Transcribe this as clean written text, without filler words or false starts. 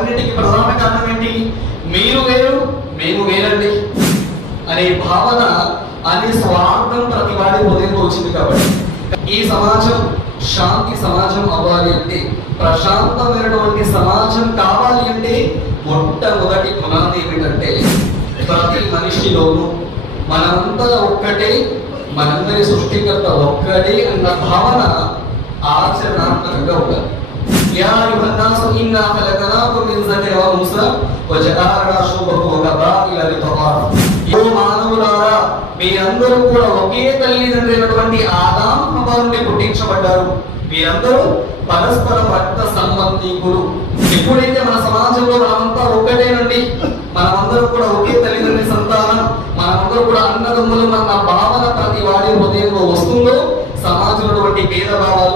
వాటన్నిటికీ ప్రధాన కారణం ఏంటి? మీరు వేరు మేము వేరండి అనే భావన, అనే స్వార్థం ప్రతి వాడి హృదయంలో వచ్చింది. కాబట్టి ఈ సమాజం శాంతి సమాజం అవ్వాలి అంటే, ప్రశాంతమైనటువంటి సమాజం కావాలి అంటే మొట్టమొదటి పునాది ఏమిటంటే, ప్రతి మనిషిలోనూ మనంతా ఒక్కటే, మనందరి సృష్టికర్త ఒక్కటే అన్న భావన ఆచరణాత్మకంగా ఉండాలి. యా అయ్యుహన్నాసు ఇన్నా ఖలఖనాకుం మిన్ జకరిన్ వ ఉన్సా వజఅల్నా షుబహు వ కబాయిల లితఆరఫు. ఓ మానవులారా, మీరందరూ కూడా ఒకే తల్లిదండ్రి అయినటువంటి ఆదాం హవ్వ నుండి పుట్టించబడ్డారు. మీరందరూ పరస్పర రక్త సంబంధీకులు. ఎప్పుడైతే మన సమాజంలో మనమంతా ఒక్కటేనండి, మనమందరూ కూడా ఒకే తల్లిదండ్రి సంతానం, మనమందరూ కూడా అన్నదమ్ములు అన్న భావన ప్రతి వాడి హృదయంలో వస్తుందో, సమాజంలో భేదభావాలు